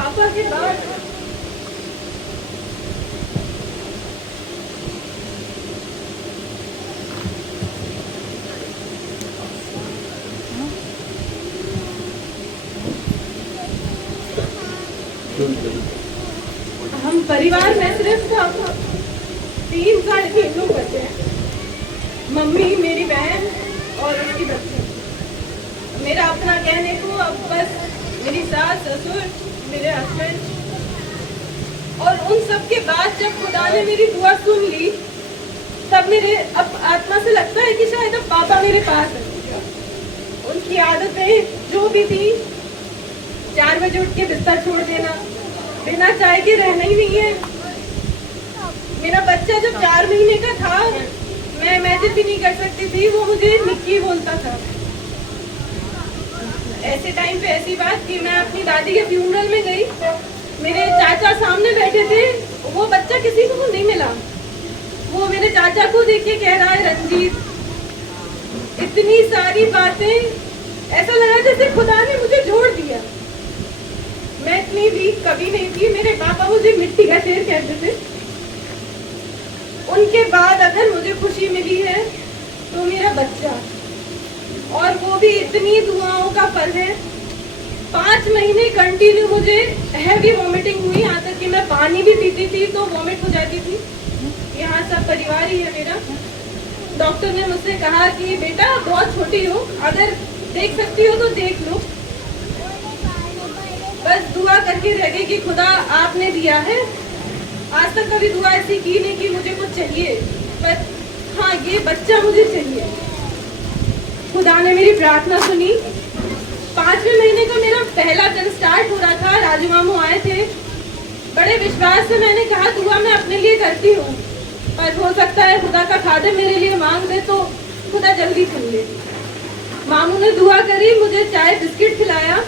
पापा के बाद हम परिवार में सिर्फ 3-3.5 लोग बचे हैं। मम्मी, मेरी बहन और उसकी बच्ची। मेरा अपना कहने को अब बस मेरी सास, ससुर, मेरे हस्बैंड। और उन सब के बाद जब खुदा ने मेरी दुआ सुन ली, तब मेरे अब आत्मा से लगता है कि शायद अब पापा मेरे पास है। उनकी आदतें जो भी थी, 4 बजे उठ के बिस्तर छोड़ देना, बिना चाय के रहना ही नहीं है। मेरा बच्चा जब 4 महीने का था, मैं इमेजिन भी नहीं कर सकती थी, वो मुझे निक्की बोलता था। ऐसे टाइम पे ऐसी बात कि मैं अपनी दादी के फ्यूनरल में गई, मेरे चाचा सामने बैठे थे, वो बच्चा किसी को नहीं मिला। वो मेरे चाचा को देख के कह रहा है, रंजीत। इतनी सारी बातें, ऐसा लगा जैसे खुदा ने मुझे जोड़ दिया। मैं इतनी वीक कभी नहीं थी। मेरे पापा मुझे मिट्टी का शेर कहते थे। उनके बाद अगर मुझे खुशी मिली है तो मेरा बच्चा, और वो भी इतनी दुआओं का फल है। 5 महीने कंटिन्यू मुझे हैवी वॉमिटिंग हुई, यहाँ तक कि मैं पानी भी पीती थी तो वॉमिट हो जाती थी। यहाँ सब परिवार ही है मेरा। डॉक्टर ने मुझसे कहा कि बेटा बहुत छोटी हो, अगर देख सकती हो तो देख लो। बस दुआ करके रह गई कि खुदा आपने दिया है। आज तक कभी दुआ ऐसी की नहीं कि मुझे कुछ चाहिए, बस हाँ ये बच्चा मुझे चाहिए। खुदा ने मेरी प्रार्थना सुनी। 5वें महीने का मेरा पहला दिन स्टार्ट हो रहा था। राजू मामू आए थे। बड़े विश्वास से मैंने कहा दुआ मैं अपने लिए करती हूँ, पर हो सकता है खुदा का खादिम मेरे लिए मांग दे तो खुदा जल्दी सुन ले। मामू ने दुआ करी, मुझे चाय बिस्किट खिलाया,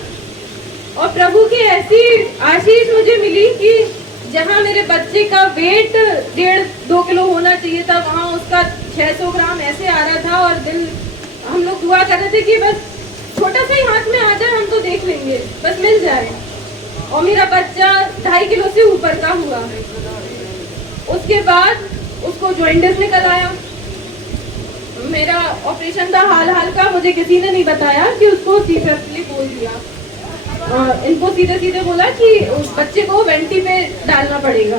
और प्रभु की ऐसी आशीष मुझे मिली कि जहाँ मेरे बच्चे का वेट 1.5-2 किलो होना चाहिए था, वहाँ उसका 600 ग्राम ऐसे आ रहा था। और दिल, हम लोग दुआ कर रहे थे कि बस छोटा सा ही हाथ में आ जाए, हम तो देख लेंगे, बस मिल जाए। और मेरा बच्चा 2.5 किलो से ऊपर का हुआ। उसके बाद उसको जॉइंटिस निकल आया। मेरा ऑपरेशन था हाल का, मुझे किसी ने नहीं बताया कि उसको सीरियसली बोल दिया। इनको सीधे सीधे बोला कि उस बच्चे को वेंटी पे डालना पड़ेगा।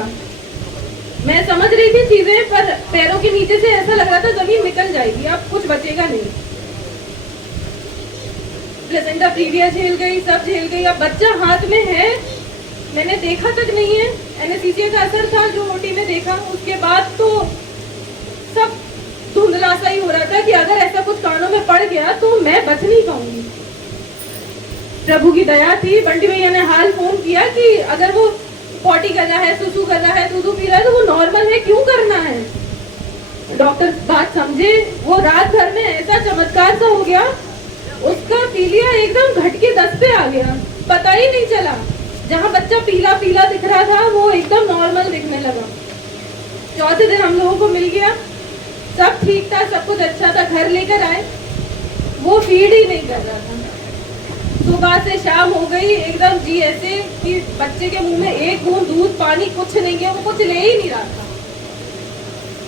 मैं समझ रही थी चीजें, पर पैरों के नीचे से ऐसा लग रहा था जमीन निकल जाएगी, अब कुछ बचेगा नहीं। प्लेसेंटा प्रीविया झेल गई, सब झेल गई। अब बच्चा हाथ में है, मैंने देखा तक नहीं है। एनेस्थीसिया का असर था जो ओटी में देखा। उसके बाद तो सब धुंधला सा ही हो रहा था कि अगर ऐसा कुछ कानों में पड़ गया तो मैं बच नहीं पाऊंगी। प्रभु की दया थी। बंटी भैया ने हाल फोन किया कि अगर वो पॉटी कर रहा है, सुसु कर रहा है, दूध पी रहा है तो वो नॉर्मल है, क्यों करना है। डॉक्टर बात समझे। वो रात भर में ऐसा चमत्कार सा हो गया, उसका पीलिया एकदम घट के 10 पे आ गया, पता ही नहीं चला। जहाँ बच्चा पीला पीला दिख रहा था वो एकदम नॉर्मल दिखने लगा। चौथे दिन हम लोगों को मिल गया, सब ठीक था, सब कुछ अच्छा था। घर लेकर आए, वो फीड ही नहीं कर रहा था। सुबह से शाम हो गई, एकदम जी ऐसे कि बच्चे के मुंह में एक बूंद दूध पानी कुछ नहीं है, वो कुछ ले ही नहीं रहा था।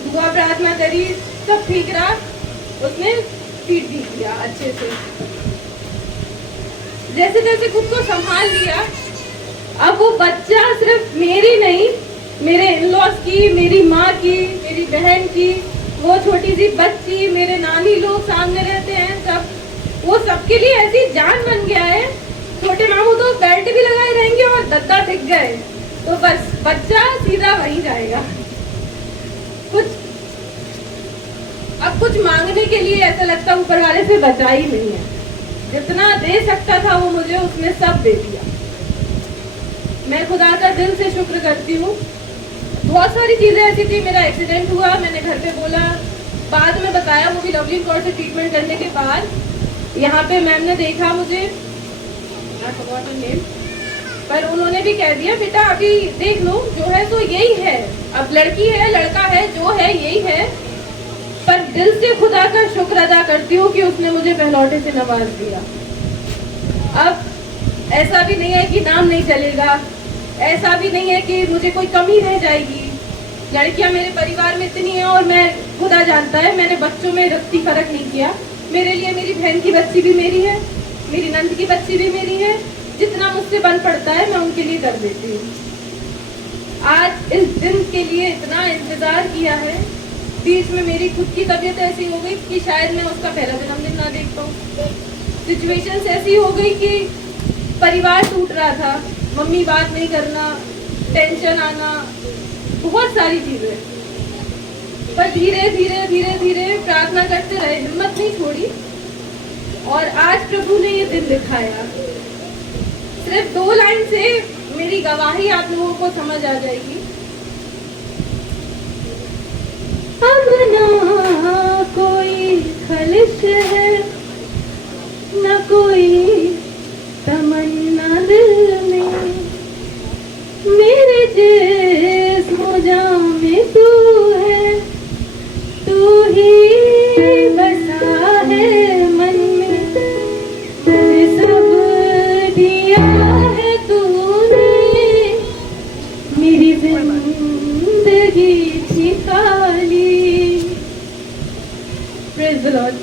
दुआ प्रार्थना करी, सब ठीक रहा। उसने फीड भी किया अच्छे से, जैसे जैसे खुद को संभाल लिया। अब वो बच्चा सिर्फ मेरी नहीं, मेरे इन-लॉज की, मेरी माँ की, मेरी बहन की, वो छोटी सी बच्ची, मेरे नानी लोग सामने रहते हैं, सब, वो सबके लिए ऐसी जान बन गया है। छोटे मामू तो बेल्ट भी लगाए रहेंगे और दद्दा दिख गए तो बस बच्चा सीधा वहीं जाएगा। अब कुछ मांगने के लिए ऐसा लगता ऊपर वाले से बचा ही नहीं है। जितना दे सकता था वो मुझे उसने सब दे दिया। मैं खुदा का दिल से शुक्र करती हूँ। बहुत सारी चीजें ऐसी थी। मेरा एक्सीडेंट हुआ, मैंने घर पे बोला, बाद में बताया, वो भी लवली कौर से ट्रीटमेंट करने के बाद। यहाँ पे मैम ने देखा मुझे, पर उन्होंने भी कह दिया बेटा अभी देख लो, जो है तो यही है, अब लड़की है लड़का है, जो है यही है। पर दिल से खुदा का शुक्र अदा करती हूँ कि उसने मुझे पहलौठे से नवाज दिया। अब ऐसा भी नहीं है कि नाम नहीं चलेगा, ऐसा भी नहीं है कि मुझे कोई कमी रह जाएगी। लड़कियां मेरे परिवार में इतनी हैं और मैं खुदा जानता है मैंने बच्चों में रत्ती फर्क नहीं किया। मेरे लिए मेरी बहन की बच्ची भी मेरी है, मेरी नंद की बच्ची भी मेरी है। जितना मुझसे बन पड़ता है मैं उनके लिए कर देती हूँ। आज इस दिन के लिए इतना इंतजार किया है। बीच में मेरी खुद की तबीयत ऐसी हो गई कि शायद मैं उसका पहला जन्मदिन ना देख पाऊँ। सिचुएशंस ऐसी हो गई कि परिवार टूट रहा था, मम्मी बात नहीं करना, टेंशन आना, बहुत सारी चीजें। पर धीरे धीरे धीरे धीरे प्रार्थना करते रहे, हिम्मत नहीं छोड़ी और आज प्रभु ने ये दिन दिखाया। सिर्फ 2 लाइन से मेरी गवाही आप लोगों को समझ आ जाएगी। अब ना कोई खलिश है, न कोई तमन्ना दिल में, मेरे जिस्म जान में तू है, तू ही बसा है मन में, तुझे सब दिया है तूने, मेरी जिंदगी थी खाली। Praise the Lord.